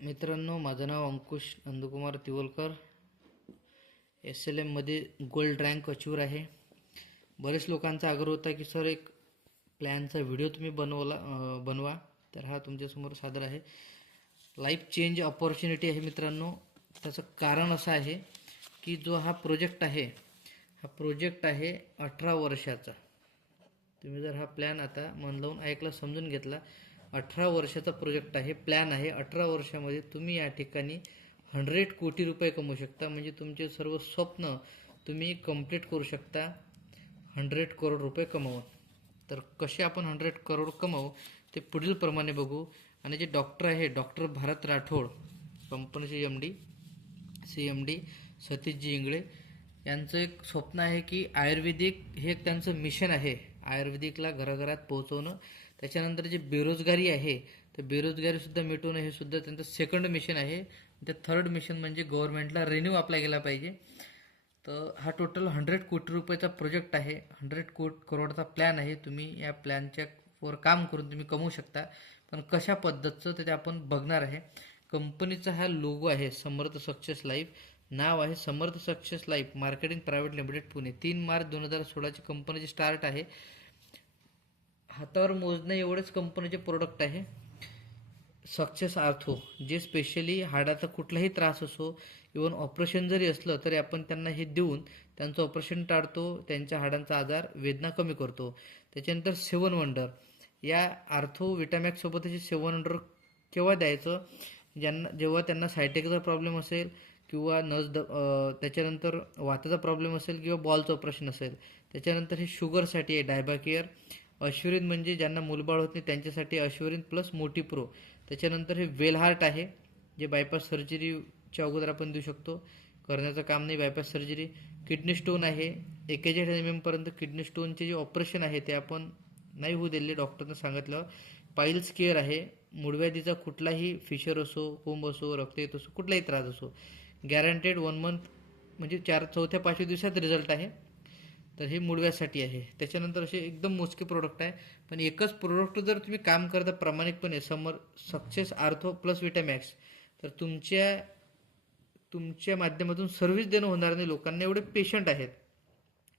मित्रांनो, माझं नाव अंकुश Nandkumar तिवलकर. SLMमध्ये gold rank achiever आहे. बरेच लोकांचा आग्रह होता की सर एक प्लॅनचा व्हिडिओ तुम्ही बनवा. तर हा तुमच्यासमोर सादर आहे. लाईफ चेंज अपॉर्च्युनिटी आहे मित्रांनो. त्याचं कारण असं आहे की जो हा प्रोजेक्ट आहे 18 वर्षाचा. तुम्ही जर हा प्लॅन आता मन लावून ऐकला, समजून घेतला, 18 वर्षाचा प्रोजेक्ट आहे, प्लॅन आहे. 18 वर्षामध्ये तुम्ही या ठिकाणी 100 कोटी रुपये कमवू शकता. म्हणजे तुमचे सर्व स्वप्न तुम्ही कंप्लीट करू शकता 100 करोड रुपये कमवून. तर कसे आपण 100 करोड कमवू ते पुढील प्रमाणे बघू. आणि जे डॉक्टर आहे, डॉक्टर भारत राठोड, कंपनीचे MD CMD सतीशजी इंगळे, यांचं एक स्वप्न आहे की आयुर्वेदिक हे एक त्यांचं मिशन आहे, आयुर्वेदिकला घराघरात पोहोचवणं. त्याच्यानंतर जे बेरोजगारी आहे, तर बेरोजगारीसुद्धा मिटवणं हे सुद्धा त्यांचं सेकंड मिशन आहे. त्या थर्ड मिशन म्हणजे गव्हर्नमेंटला रेन्यू अप्लाय केला पाहिजे. तर हा टोटल 100 कोटी रुपयाचा प्रोजेक्ट आहे, 100 करोडचा प्लॅन आहे. तुम्ही या प्लॅनच्या वर काम करून तुम्ही कमवू शकता. पण कशा पद्धतीचं ते आपण बघणार आहे. कंपनीचा हा लोगो आहे समर्थ सक्सेस लाईफ. नाव आहे Samarth success life marketing private limited, Pune. 3 March 2016 कंपनीचे स्टार्ट आहे. हातावर मोजणे एवढेच कंपनीचे प्रोडक्ट आहे. सक्सेस आर्थो, जे स्पेशली हाडाचा कुठलाही त्रास असो, इवन ऑपरेशन जरी असलं तरी आपण त्यांना हे देऊन त्यांचं ऑपरेशन टाळतो, त्यांच्या हाडांचा आजार वेदना कमी करतो. त्याच्यानंतर 7 वंडर, या आर्थो विटामॅक्स सोबतचे 7 वंडर केव्हा द्यायचं, जेव्हा त्यांना सायटिकचा प्रॉब्लेम असेल किंवा त्याच्यानंतर वाताचा प्रॉब्लेम असेल किंवा बॉलचं ऑपरेशन असेल. त्याच्यानंतर हे शुगरसाठी आहे डायबाकेअर. अश्वरिन म्हणजे ज्यांना मूलबाळ होत नाही त्यांच्यासाठी अश्वरिन प्लस मोटी प्रो. त्याच्यानंतर हे वेलहार्ट आहे, जे बायपास सर्जरीच्या अगोदर आपण देऊ शकतो, करण्याचं काम नाही बायपास सर्जरी. किडनी स्टोन आहे, 41 mm पर्यंत किडनी स्टोनचे जे ऑपरेशन आहे ते आपण नाही होऊ दिले डॉक्टरनं सांगितलं. पाईल्स केअर आहे, मूळव्याधीचा कुठलाही फिशर असो, कोंब असो, रक्त येत असो, कुठलाही त्रास असो, गॅरंटेड 1 मंथ म्हणजे 4-5 दिवसात रिझल्ट आहे. तर हे मूळव्यासाठी आहे. त्याच्यानंतर असे एकदम मोजके प्रोडक्ट आहे. पण एकच प्रोडक्ट जर तुम्ही काम करता प्रामाणिकपणे, सक्सेस आर्थो प्लस विटामॅक्स, तर तुमच्या माध्यमातून सर्व्हिस देणं होणार नाही लोकांना. एवढे पेशंट आहेत,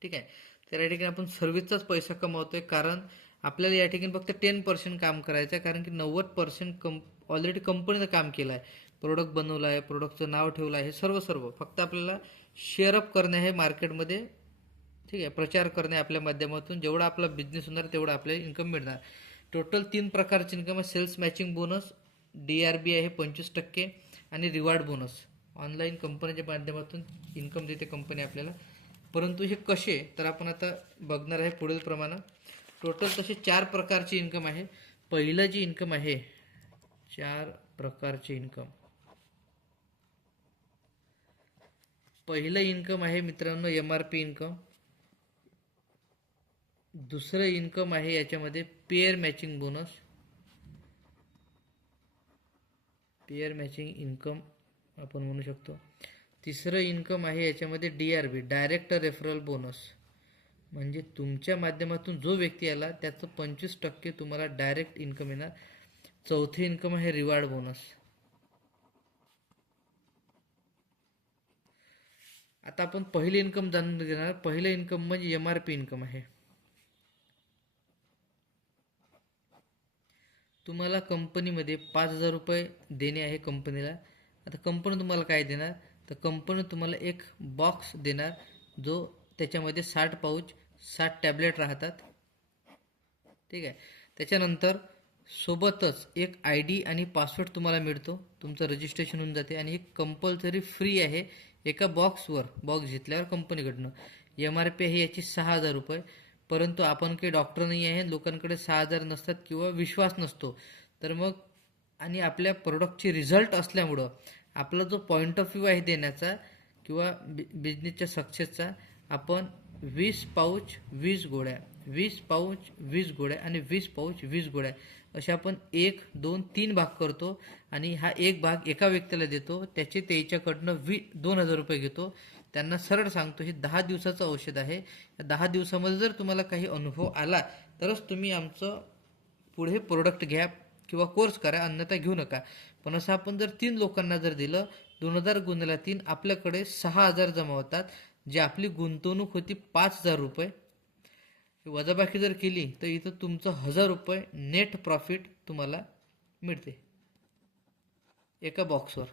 ठीक आहे. तर या ठिकाणी आपण सर्व्हिसचाच पैसा कमावतोय. कारण आपल्याला या ठिकाणी फक्त 10% काम करायचं आहे. कारण की 90% ऑलरेडी कंपनीनं काम केलं आहे, प्रोडक्ट बनवलं आहे, प्रोडक्टचं नाव ठेवलं आहे, सर्व फक्त आपल्याला शेअरअप करणे आहे मार्केटमध्ये, ठीक आहे. प्रचार करणे आपल्या माध्यमातून. जेवढा आपला बिझनेस होणार तेवढा आपल्याला इन्कम मिळणार. टोटल 3 प्रकारचे इन्कम आहे. सेल्स मॅचिंग बोनस, DRB आहे 25% आणि रिवॉर्ड बोनस. ऑनलाईन कंपनीच्या माध्यमातून इन्कम देते कंपनी आपल्याला. परंतु हे कसे, तर आपण आता बघणार आहे पुढील प्रमाणे. टोटल तसे 4 प्रकारचे इन्कम आहे. पहिलं जे इन्कम आहे, 4 प्रकारचे इन्कम. पहिलं इन्कम आहे मित्रांनो MRP इन्कम. दुसरं इन्कम आहे याच्यामध्ये pair matching bonus, pair matching income आपण म्हणू शकतो. तिसरं इन्कम आहे याच्यामध्ये DRB डायरेक्ट रेफरल बोनस, म्हणजे तुमच्या माध्यमातून जो व्यक्ती आला त्याचं 25% तुम्हाला डायरेक्ट इन्कम येणार. चौथे इन्कम आहे रिवॉर्ड बोनस. आता आपण पहिले इन्कम जाणून घेणार. पहिलं इन्कम म्हणजे MRP इन्कम आहे. तुम्हाला कंपनीमध्ये 5,000 रुपये देणे आहे कंपनीला. आता कंपनी तुम्हाला काय देणार, तर कंपनी तुम्हाला एक बॉक्स देणार, जो त्याच्यामध्ये 60 पाऊच 60 टॅबलेट राहतात, ठीक आहे. त्याच्यानंतर सोबतच एक ID आणि पासवर्ड तुम्हाला मिळतो, तुमचं रजिस्ट्रेशन होऊन जाते. आणि हे कंपल्सरी फ्री आहे एका बॉक्सवर, बॉक्स घेतल्यावर कंपनीकडनं. MRP आहे याची 6,000 रुपये. परंतु आपण काही डॉक्टर नाही आहे, लोकांकडे 6,000 नसतात किंवा विश्वास नसतो. तर मग आणि आपल्या प्रोडक्टची रिझल्ट असल्यामुळं आपला जो पॉईंट ऑफ व्ह्यू आहे देण्याचा किंवा बिझनेसच्या सक्सेसचा, आपण 20 पाऊच 20 गोळ्या, 20 पाऊच 20 गोळ्या आणि 20 पाऊच 20 गोळ्या असे आपण 1, 2, 3 भाग करतो. आणि हा एक भाग एका व्यक्तीला देतो, त्याचे त्याच्याकडनं 2,000 रुपये घेतो. त्यांना सरळ सांगतो हे 10 दिवसाचं औषध आहे, या 10 दिवसामध्ये जर तुम्हाला काही अनुभव आला तरच तुम्ही आमचं पुढे प्रोडक्ट घ्या, किंवा कोर्स करा, अन्यथा घेऊ नका. पण असं आपण जर 3 लोकांना जर दिलं, 2000 गुणिले 3 आपल्याकडे 6000 जमा होतात. जी आपली गुंतवणूक होती 5000 रुपये, वजाबाकी जर केली तर इथं तुमचं 1000 रुपये नेट प्रॉफिट तुम्हाला मिळते एका बॉक्सवर.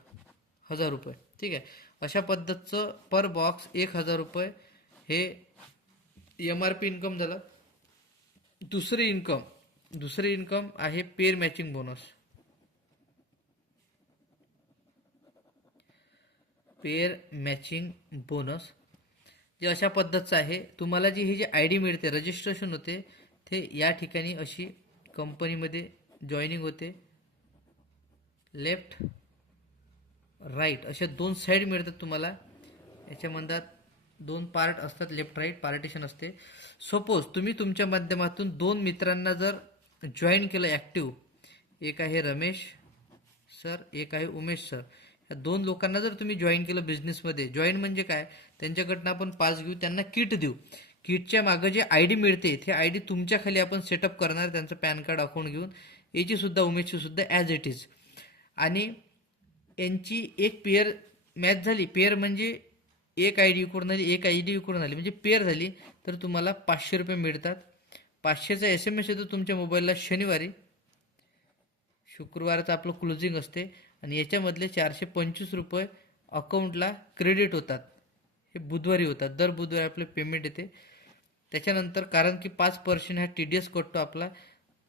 1000 रुपये. ठीक आहे. अशा पद्धतीचं पर बॉक्स 1000 रुपये हे MRP इन्कम झालं. दुसरे इन्कम आहे pair matching bonus. Pair matching bonus जे अशा पद्धतीचं आहे, तुम्हाला जी ही जी ID मिळते, रजिस्ट्रेशन होते, ते या ठिकाणी अशी कंपनीमध्ये जॉईनिंग होते. लेफ्ट राईट अशा 2 साईड मिळतात तुम्हाला. याच्यामध्ये 2 पार्ट असतात, लेफ्ट राईट पार्टिशन असते. सपोज तुम्ही तुमच्या माध्यमातून 2 मित्रांना जर जॉईन केलं ॲक्टिव्ह, एक आहे रमेश सर, एक आहे उमेश सर, या 2 लोकांना जर तुम्ही जॉईन केलं बिझनेसमध्ये, जॉईन म्हणजे काय, त्यांच्याकडनं आपण पास घेऊ, त्यांना किट देऊ. किटच्या मागं जे ID मिळते ते ID तुमच्या खाली आपण सेटअप करणार, त्यांचं पॅन कार्ड अकाउंट घेऊन, याची सुद्धा उमेशची सुद्धा ॲज इट इज. आणि यांची एक पेअर मॅच झाली. पेअर म्हणजे एक ID विकून आली, एक ID विकून आली, म्हणजे पेअर झाली तर तुम्हाला 500 रुपये मिळतात. 500चा SMS येतो तुमच्या मोबाईलला शनिवारी. शुक्रवारचं आपलं क्लोजिंग असते आणि याच्यामधले 425 रुपये अकाउंटला क्रेडिट होतात. हे बुधवारी होतात. दर बुधवारी आपले पेमेंट येते. त्याच्यानंतर कारण की 5% हा TDS कटतो आपला,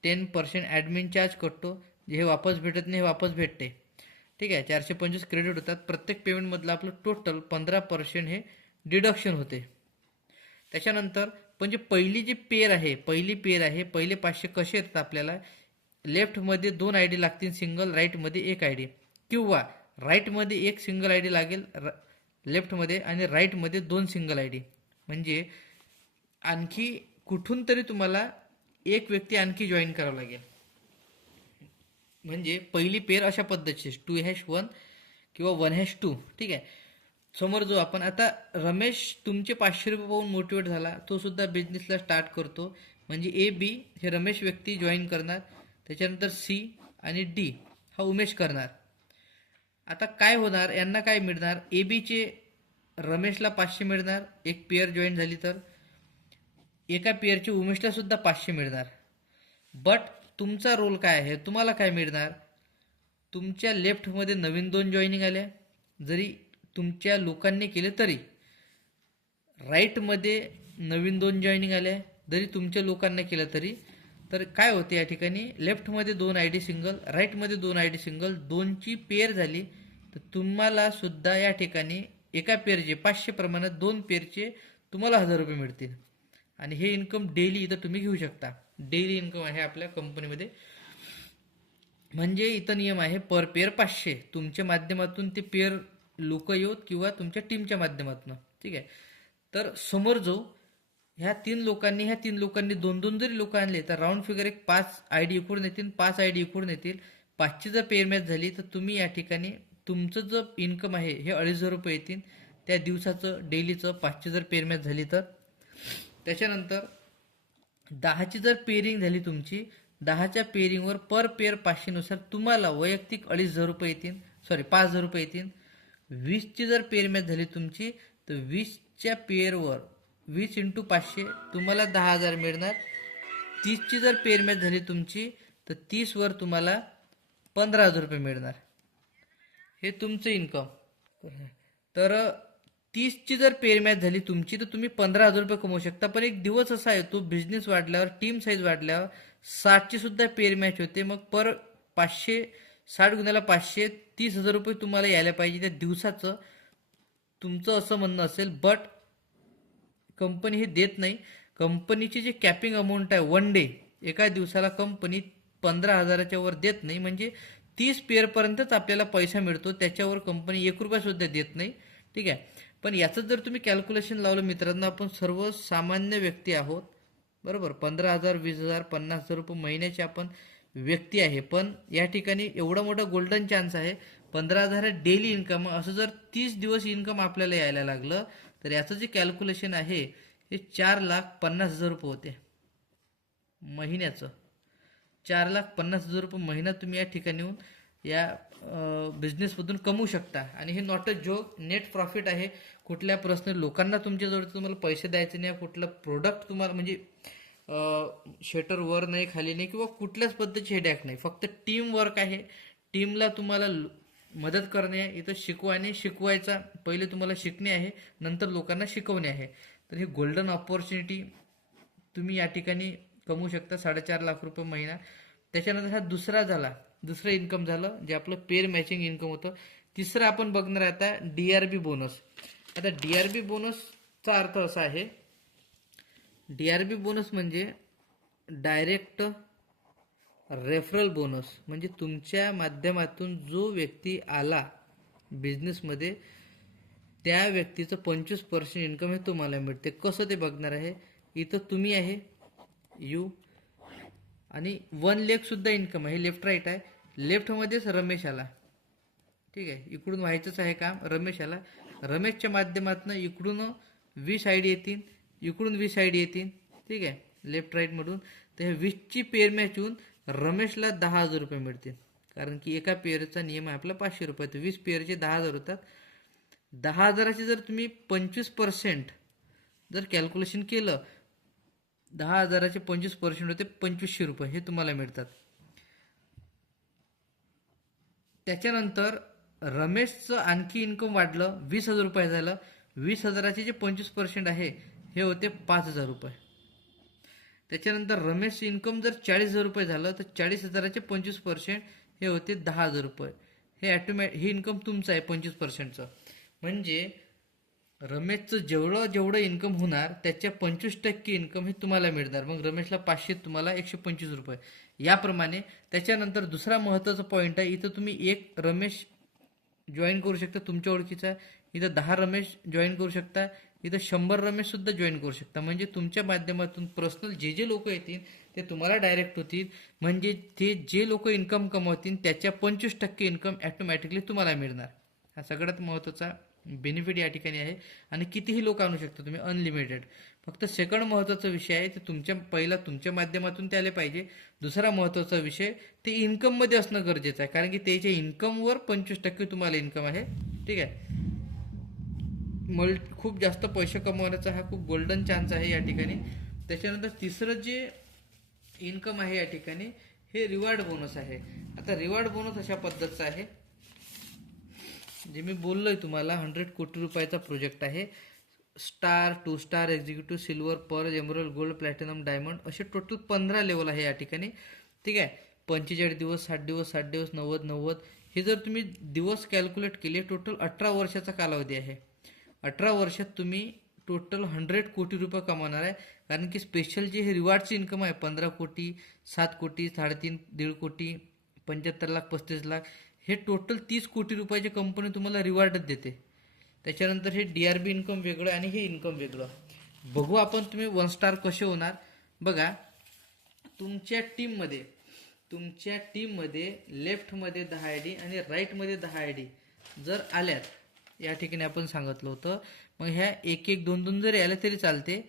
10% ॲडमिन चार्ज कटतो. हे वापस भेटत नाही, हे वापस भेटते. ठीक आहे. 425 क्रेडिट होतात. प्रत्येक पेमेंटमधलं आपलं टोटल 15% हे डिडक्शन होते. त्याच्यानंतर पण जे पहिली जी पेअर आहे, पहिले 500 कसे येतात आपल्याला, लेफ्टमध्ये 2 ID लागतील सिंगल, राईटमध्ये 1 ID, किंवा राईटमध्ये 1 सिंगल ID लागेल लेफ्टमध्ये आणि राईटमध्ये 2 सिंगल ID. म्हणजे आणखी कुठून तरी तुम्हाला एक व्यक्ती आणखी जॉईन करावं लागेल. म्हणजे पहिली पेअर अशा पद्धतीची 2-1 किंवा 1-2. ठीक आहे. समोर जो आपण आता रमेश तुमचे 500 रुपये पाहून मोटिवेट झाला, तो सुद्धा बिझनेसला स्टार्ट करतो. म्हणजे AB हे रमेश व्यक्ती जॉईन करणार, त्याच्यानंतर C आणि D हा उमेश करणार. आता काय होणार, यांना काय मिळणार, ABचे रमेशला 500 मिळणार, एक पेअर जॉईन झाली तर. एका पेअरचे उमेशला सुद्धा 500 मिळणार. बट तुमचा रोल काय आहे, तुम्हाला काय मिळणार, तुमच्या लेफ्टमध्ये नवीन 2 जॉईनिंग आल्या, जरी तुमच्या लोकांनी केले तरी. राईटमध्ये नवीन 2 जॉईनिंग आल्या, जरी तुमच्या लोकांना केलं तरी. तर काय होते या ठिकाणी, लेफ्टमध्ये 2 ID सिंगल, राईटमध्ये 2 ID सिंगल, 2ची पेअर झाली तर तुम्हाला सुद्धा या ठिकाणी एका पेअरचे 500 प्रमाणात 2 पेअरचे तुम्हाला 1000 रुपये मिळतील. आणि हे इन्कम डेली इथं तुम्ही घेऊ शकता. डेली इन्कम आहे आपल्या कंपनीमध्ये. म्हणजे इथं नियम आहे पर पेअर 500, तुमच्या माध्यमातून ते पेअर लोक येऊत किंवा तुमच्या टीमच्या माध्यमातून. ठीक आहे. तर समोर जो ह्या 3 लोकांनी 2-2 जरी लोक आणले तर राऊंड फिगर एक 5 ID इकडून येतील, 5 ID इकडून येतील. 5ची जर पेअर मॅच झाली तर तुम्ही या ठिकाणी तुमचं जो इन्कम आहे हे 250 रुपये येतील त्या दिवसाचं डेलीचं, 5ची जर पेअर मॅच झाली तर. त्याच्यानंतर 10ची जर पेअरिंग झाली तुमची, 10च्या पेअरिंगवर पर पेअर 500 नुसार तुम्हाला वैयक्तिक 250 रुपये येतील, 5000 रुपये येतील. 20ची जर पेअर मॅच झाली तुमची तर 20च्या पेअरवर 20 × 500 तुम्हाला 10,000 मिळणार. 30ची जर पेअर मॅच झाली तुमची तर 30वर तुम्हाला 15,000 रुपये मिळणार. हे तुमचं इन्कम. तर 30ची जर पेअर मॅच झाली तुमची तर तुम्ही 15,000 रुपये कमवू शकता. पण एक दिवस असा आहे, तो बिझनेस वाढल्यावर, टीम साईज वाढल्यावर 60ची सुद्धा पेअर मॅच होते. मग पर 500, 60 × 500 30,000 रुपये तुम्हाला यायला पाहिजे त्या दिवसाचं, तुमचं असं म्हणणं असेल. बट कंपनी हे देत नाही. कंपनीची जी कॅपिंग अमाऊंट आहे 1 डे, एका दिवसाला कंपनी 15,000च्या वर देत नाही. म्हणजे 30 पेअरपर्यंतच आपल्याला पैसा मिळतो, त्याच्यावर कंपनी 1 रुपया सुद्धा देत नाही. ठीक आहे. पण याचं जर तुम्ही कॅल्क्युलेशन लावलं मित्रांनो, आपण सर्वसामान्य व्यक्ती आहोत, बरोबर. 15,000, 20,000, 50,000 रुपये महिन्याचे आपण व्यक्ती आहे. पण या ठिकाणी एवढा मोठा गोल्डन चान्स आहे, 15,000 डेली इन्कम. असं जर 30 दिवस इन्कम आपल्याला यायला लागलं तर याचं जे कॅल्क्युलेशन आहे हे 4,50,000 रुपये होते महिन्याचं. 4,50,000 रुपये महिना तुम्ही या ठिकाणी येऊन या बिझनेसमधून कमवू शकता. आणि हे not a joke, net profit आहे. कुठल्या पर्सनल लोकांना तुमच्याजवळ तुम्हाला पैसे द्यायचे नाही, कुठलं प्रोडक्ट तुम्हाला म्हणजे शटर वर नाही खाली नाही किंवा कुठल्याच पद्धतीची हेडॅक नाही. फक्त टीम वर्क आहे. टीमला तुम्हाला मदत करणे आहे, इथं शिकवाने शिकवायचा, पहिले तुम्हाला शिकणे आहे, नंतर लोकांना शिकवणे आहे. तर ही गोल्डन ऑपॉर्च्युनिटी तुम्ही या ठिकाणी कमवू शकता 4.5 लाख रुपये महिना. त्याच्यानंतर हा दुसरं इन्कम झालं जे आपलं पेअर मॅचिंग इन्कम होतं. तिसरं आपण बघणार आहे आता DRB बोनस. आता DRB बोनसचा अर्थ असा आहे, DRB बोनस म्हणजे डायरेक्ट रेफरल बोनस. म्हणजे तुमच्या माध्यमातून जो व्यक्ती आला बिझनेसमध्ये त्या व्यक्तीचं 25% इन्कम हे तुम्हाला मिळते. कसं ते बघणार आहे, इथं तुम्ही आहे यू आणि 1 लाख सुद्धा इन्कम आहे, लेफ्ट राईट आहे. लेफ्टमध्येच रमेश आला, ठीक आहे, इकडून व्हायचंच आहे काम. रमेश आला, रमेशच्या माध्यमातून इकडून 20 ID येतील, इकडून 20 ID येतील, ठीक आहे, लेफ्ट राईटमधून. तर हे 20ची पेअर मॅच होऊन रमेशला 10,000 रुपये मिळतील. कारण की एका पेअरचा नियम आहे आपला 500 रुपये, तर 20 पेअरचे 10,000 होतात. 10,000चे जर तुम्ही 25% जर कॅल्क्युलेशन केलं, 10,000चे 25% होते 2,500 रुपये, हे तुम्हाला मिळतात. त्याच्यानंतर रमेशचं आणखी इन्कम वाढलं, 20,000 रुपये झालं. 20,000चे जे 25% आहे हे होते 5,000 रुपये. त्याच्यानंतर रमेशचं इन्कम जर 40,000 रुपये झालं तर 40,000चे 25% हे होते 10,000 रुपये. हे इन्कम तुमचं आहे 25%चं. म्हणजे रमेशचं जेवढं इन्कम होणार त्याच्या 25% इन्कम हे तुम्हाला मिळणार. मग रमेशला 500, तुम्हाला 125 रुपये याप्रमाणे. त्याच्यानंतर दुसरा महत्त्वाचा पॉईंट आहे, इथं तुम्ही एक रमेश जॉईन करू शकता तुमच्या ओळखीचा, इथं 10 रमेश जॉईन करू शकता, इथं 100 रमेश सुद्धा जॉईन करू शकता. म्हणजे तुमच्या माध्यमातून पर्सनल जे लोक येतील ते तुम्हाला डायरेक्ट होतील. म्हणजे ते जे लोक इन्कम कमवतील त्याच्या 25% इन्कम ॲटोमॅटिकली तुम्हाला मिळणार. हा सगळ्यात महत्त्वाचा बेनिफिट या ठिकाणी आहे. आणि कितीही लोक आणू शकता तुम्ही, अनलिमिटेड. फक्त सेकंड महत्त्वाचा विषय आहे ते पहिला तुमच्या माध्यमातून ते आले पाहिजे. दुसरा महत्त्वाचा विषय ते इन्कममध्ये असणं गरजेचं आहे, कारण की त्याच्या इन्कमवर 25% तुम्हाला इन्कम आहे, ठीक आहे. खूप जास्त पैसे कमवण्याचा हा खूप गोल्डन चान्स आहे या ठिकाणी. त्याच्यानंतर तिसरं जे इन्कम आहे या ठिकाणी हे रिवॉर्ड बोनस आहे. आता रिवॉर्ड बोनस अशा पद्धतीचा आहे, जे मी बोललोय तुम्हाला 100 कोटी रुपयाचा प्रोजेक्ट आहे. Star, 2 star, executive, silver, pearl, emerald, gold, platinum, diamond असे टोटल 15 लेवल आहे या ठिकाणी, ठीक आहे. 45 दिवस, 60 दिवस, 60 दिवस, 90 हे जर तुम्ही दिवस कॅल्क्युलेट केले, टोटल 18 वर्षाचा कालावधी आहे. 18 वर्षात तुम्ही टोटल 100 कोटी रुपये कमावणार आहे. कारण की स्पेशल जे हे रिवॉर्डचे इन्कम आहे 15 कोटी, 7 कोटी, 3.5, 1.5 कोटी, 75 लाख, 35 लाख, हे टोटल 30 कोटी रुपयाची कंपनी तुम्हाला रिवॉर्डच देते. त्याच्यानंतर हे DRB इन्कम वेगळं आणि हे इन्कम वेगळं. बघू आपण तुम्ही 1 स्टार कसे होणार. बघा, तुमच्या टीममध्ये लेफ्टमध्ये 10 ID आणि राईटमध्ये 10 ID जर आल्यात, या ठिकाणी आपण सांगितलं होतं, मग ह्या 1-1, 2-2 जरी आल्या तरी चालते.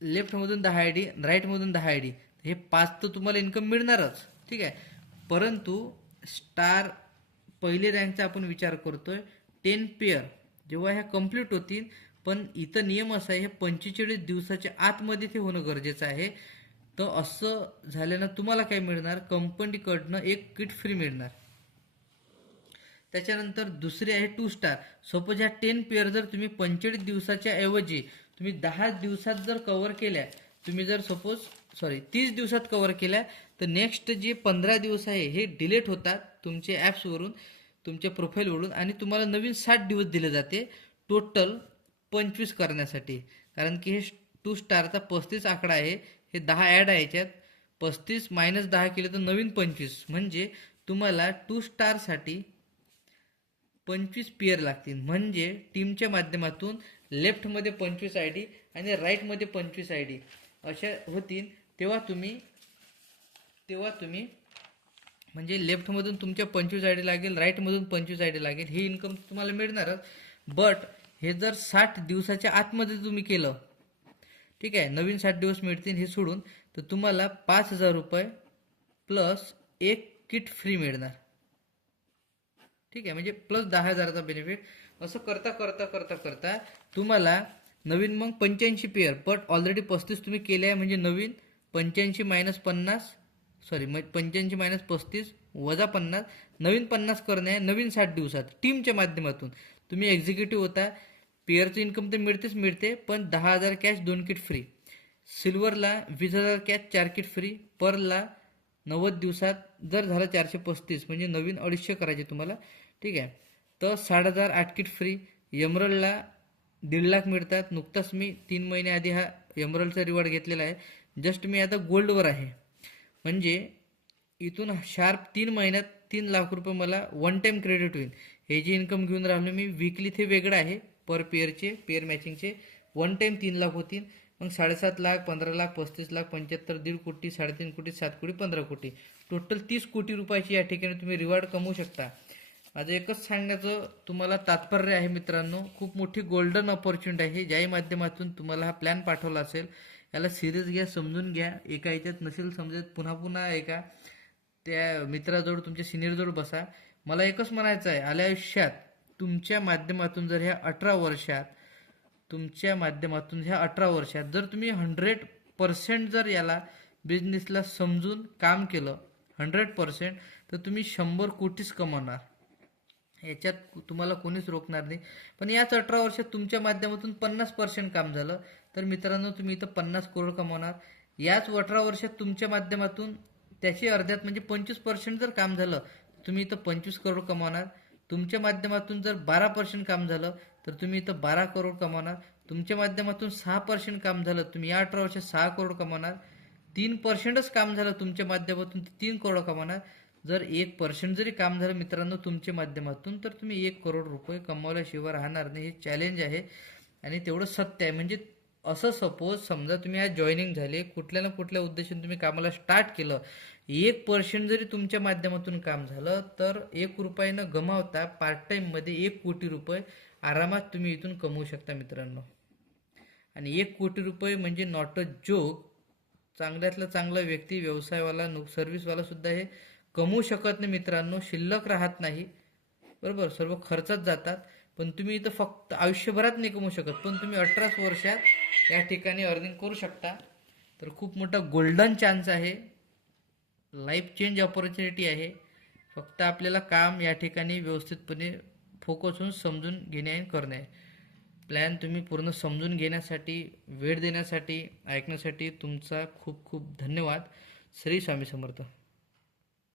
लेफ्टमधून 10 ID, राईटमधून 10 ID, हे 5 तर तुम्हाला इन्कम मिळणारच, ठीक आहे. परंतु स्टार पहिली रँकचा आपण विचार करतोय, 10 पेअर जेव्हा ह्या कंप्लीट होतील, पण इथं नियम असा आहे, हे 45 दिवसाच्या आतमध्ये ते होणं गरजेचं आहे. तर असं झाल्यानं तुम्हाला काय मिळणार, कंपनीकडनं एक किट फ्री मिळणार. त्याच्यानंतर दुसरे आहे 2 स्टार. सपोज ह्या 10 पेअर जर तुम्ही 45 दिवसाच्या ऐवजी तुम्ही 10 दिवसात जर कव्हर केल्या, तुम्ही जर 30 दिवसात कव्हर केल्या, तर नेक्स्ट जे 15 दिवस आहे हे डिलीट होतात तुमचे ॲप्सवरून, तुमच्या प्रोफाईलवरून, आणि तुम्हाला नवीन 60 दिवस दिले जाते टोटल 25 करण्यासाठी. कारण की हे 2 स्टारचा 35 आकडा आहे, हे 10 ॲड आहे याच्यात, 35 - 10 केले तर नवीन 25, म्हणजे तुम्हाला 2 स्टारसाठी 25 पेअर लागतील. म्हणजे टीमच्या माध्यमातून लेफ्टमध्ये 25 ID आणि राईटमध्ये 25 ID अशा होतील. तेव्हा तुम्ही म्हणजे लेफ्टमधून तुमच्या 25 ID लागेल, राईटमधून 25 ID लागेल, ही इन्कम तुम्हाला मिळणारच. बट हे जर 60 दिवसाच्या आतमध्ये तुम्ही केलं, ठीक आहे, नवीन 60 दिवस मिळतील हे सोडून, तर तुम्हाला 5,000 रुपये प्लस एक किट फ्री मिळणार. ठीक आहे, म्हणजे प्लस 10,000चा बेनिफिट. असं करता करता करता करता तुम्हाला नवीन मग 85 पेअर, बट ऑलरेडी 35 तुम्ही केले आहे, म्हणजे नवीन 85 मायनस 50, सॉरी 85 मायनस 35 वजा 50, नवीन 50 करणे आहे नवीन 60 दिवसात टीमच्या माध्यमातून. तुम्ही एक्झिक्युटिव्ह होता, पेअरचं इन्कम तर मिळतेच मिळते, पण 10,000 कॅश 2 किट फ्री, सिल्वरला 20,000 कॅश 4 किट फ्री, परला 90 दिवसात जर झालं 435, म्हणजे नवीन 250 करायचे तुम्हाला. ठीक आहे, तर 60,000 8 किट फ्री. एमरल्डला 1.5 लाख मिळतात. नुकताच मी 3 महिने आधी हा एमरल्डचा रिवॉर्ड घेतलेला आहे. जस्ट मी आता गोल्डवर आहे, म्हणजे इथून शार्प 3 महिन्यात 3 लाख रुपये मला वन टाइम क्रेडिट होईल. हे जे इन्कम घेऊन राहिलो मी वीकली ते वेगळं आहे, पर पेअरचे पेअर मॅचिंगचे वन टाइम 3 लाख होतील. मग 7.5 लाख 15 लाख 35 लाख 75 1.5 कोटी 3.5 कोटी 7 कोटी 15 कोटी, टोटल 30 कोटी रुपयाची या ठिकाणी तुम्ही रिवॉर्ड कमवू शकता. माझं एकच सांगण्याचं तुम्हाला तात्पर्य आहे मित्रांनो, खूप मोठी गोल्डन ऑपॉर्च्युनिटी आहे, ज्याही माध्यमातून तुम्हाला हा प्लॅन पाठवला असेल याला सिरियस घ्या, समजून घ्या. एका याच्यात नसेल समजत पुन्हा पुन्हा एका त्या मित्राजवळ तुमच्या सिनियरजवळ बसा. मला एकच म्हणायचं आहे, आल्या आयुष्यात तुमच्या माध्यमातून जर ह्या 18 वर्षात तुमच्या माध्यमातून ह्या 18 वर्षात जर तुम्ही 100% जर याला बिझनेसला समजून काम केलं 100%, तर तुम्ही 100 कोटीच कमवणार. याच्यात तुम्हाला कोणीच रोखणार नाही. पण याच 18 वर्षात तुमच्या माध्यमातून 50% काम झालं तर मित्रांनो तुम्ही इथं 50 करोड कमवणार. याच 18 वर्षात तुमच्या माध्यमातून त्याची अर्ध्यात म्हणजे 25% जर काम झालं तुम्ही इथं 25 करोड कमवणार. तुमच्या माध्यमातून जर 12% काम झालं तर तुम्ही इथं 12 करोड कमवणार. तुमच्या माध्यमातून 6% काम झालं तुम्ही या 18 वर्षात 6 करोड कमवणार. 3%च काम झालं तुमच्या माध्यमातून 3 करोड कमवणार. जर 1% जरी काम झालं मित्रांनो तुमच्या माध्यमातून तर तुम्ही 1 करोड रुपये कमवल्याशिवाय राहणार नाही. हे चॅलेंज आहे आणि तेवढं सत्य आहे. म्हणजे असं सपोज समजा तुम्ही आज जॉईनिंग झाले, कुठल्या ना कुठल्या उद्देशाने तुम्ही कामाला स्टार्ट केलं, 1% जरी तुमच्या माध्यमातून काम झालं तर 1 रुपये न गमावता पार्ट टाईममध्ये 1 कोटी रुपये आरामात तुम्ही इथून कमवू शकता मित्रांनो. आणि 1 कोटी रुपये म्हणजे नॉट अ जोक. चांगल्यातला चांगला व्यक्ती, व्यवसायवाला, सर्व्हिसवाला सुद्धा हे कमवू शकत नाही मित्रांनो. शिल्लक राहत नाही, बरोबर, सर्व खर्चात जातात. पण तुम्ही इथं फक्त आयुष्यभरात नाही कमवू शकत, पण तुम्ही 18 वर्षात या ठिकाणी अर्निंग करू शकता. तर खूप मोठा गोल्डन चान्स आहे, लाईफ चेंज ऑपॉर्च्युनिटी आहे. फक्त आपल्याला काम या ठिकाणी व्यवस्थितपणे फोकस होऊन समजून घेणे आणि करणे आहे. प्लॅन तुम्ही पूर्ण समजून घेण्यासाठी, वेळ देण्यासाठी, ऐकण्यासाठी तुमचा खूप खूप धन्यवाद. श्री स्वामी समर्थ.